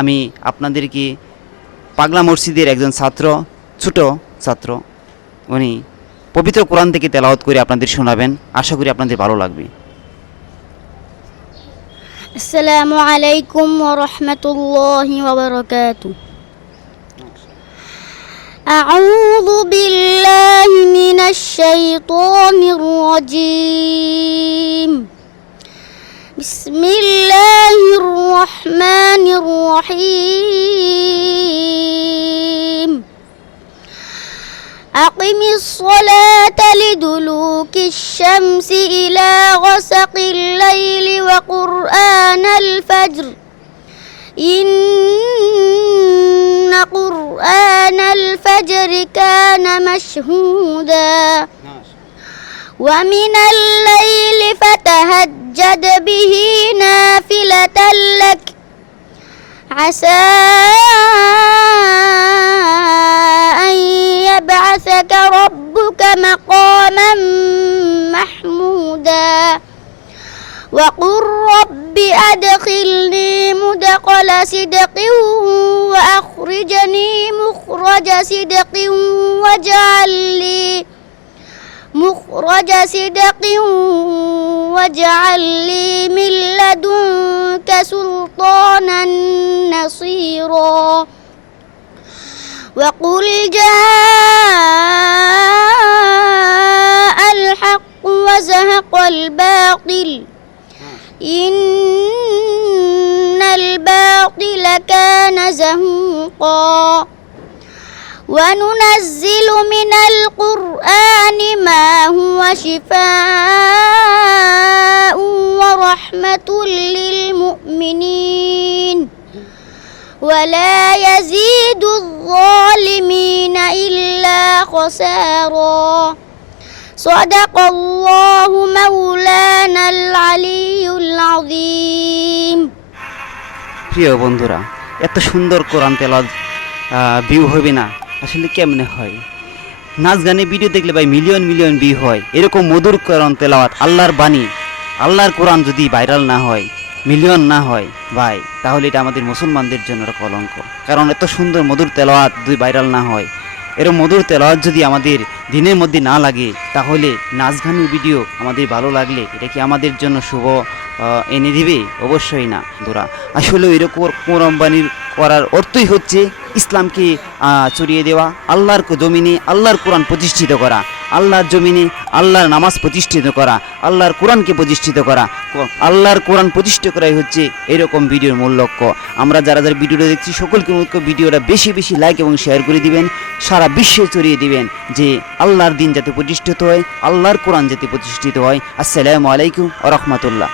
আমি আপনাদেরকে পাগলা মসজিদের একজন ছাত্র, ছোট ছাত্র, উনি পবিত্র কোরআন থেকে তেলাওয়াত করে আপনাদের শোনাবেন। আশা করি আপনাদের ভালো লাগবে। আসসালামু আলাইকুম ওয়া রাহমাতুল্লাহি ওয়া বারাকাতুহু। আউযু বিল্লাহি মিনাশ শাইতানির রাজীম। বিসমিল্লাহির রহমানির রহিম। أقم الصلاة لدلوك الشمس إلى غسق الليل وقرآن الفجر إن قرآن الفجر كان مشهودا ومن الليل فتهجد به نافلة لك عسى أن يبعثك ربك مقاما محمودا وقل رب أدخلني مدخل صدق وأخرجني مخرج صدق واجعل لي من لدنك سلطانا نصيرا وقل جاء الحق وزهق الباطل إن الباطل كان زهوقا وننزل من القرآن ما هو شفاء ورحمة للمؤمنين ولا يزيد الظالمين إلا خسارا صدق الله مولانا العلي العظيم। প্রিয় বন্ধুরা, এত সুন্দর কোরআন তেলাওয়াত ভিউ হবে না আসলে কেমনে হয়? নাচ গানে ভিডিও দেখলে ভাই মিলিয়ন মিলিয়ন ভিউ হয়। এরকম মধুর কোরআন তেলাওয়াত, আল্লাহর বাণী, আল্লাহর কোরআন যদি ভাইরাল না হয়, মিলিয়ন না হয় ভাই, তাহলে এটা আমাদের মুসলমানদের জন্য একটা কলঙ্ক। কারণ এত সুন্দর মধুর তেলাওয়াত যদি ভাইরাল না হয়, এরকম মধুর তেলাওয়াত যদি আমাদের দিনের মধ্যে না লাগে, তাহলে নাচ গানের ভিডিও আমাদের ভালো লাগলে এটা কি আমাদের জন্য শুভ এনে দিবে? অবশ্যই না। বন্ধুরা, আসলে এরকম কোরআন বাণী করার অর্থই হচ্ছে ইসলামকে ছড়িয়ে দেওয়া, আল্লাহর জমিনে আল্লাহর কোরআন প্রতিষ্ঠিত করা, আল্লাহর জমিনে আল্লাহর নামাজ প্রতিষ্ঠিত করা, আল্লাহর কোরআনকে প্রতিষ্ঠিত করা। আল্লাহর কোরআন প্রতিষ্ঠিত করাই হচ্ছে এরকম ভিডিওর মূল লক্ষ্য। আমরা যারা যারা ভিডিওটা দেখছি সকলকে অনুরোধ করে ভিডিওটা বেশি বেশি লাইক এবং শেয়ার করে দিবেন, সারা বিশ্বে ছড়িয়ে দিবেন যে আল্লাহর দিন যাতে প্রতিষ্ঠিত হয়, আল্লাহর কোরআন যাতে প্রতিষ্ঠিত হয়। আসসালামু আলাইকুম ওয়া রাহমাতুল্লাহ।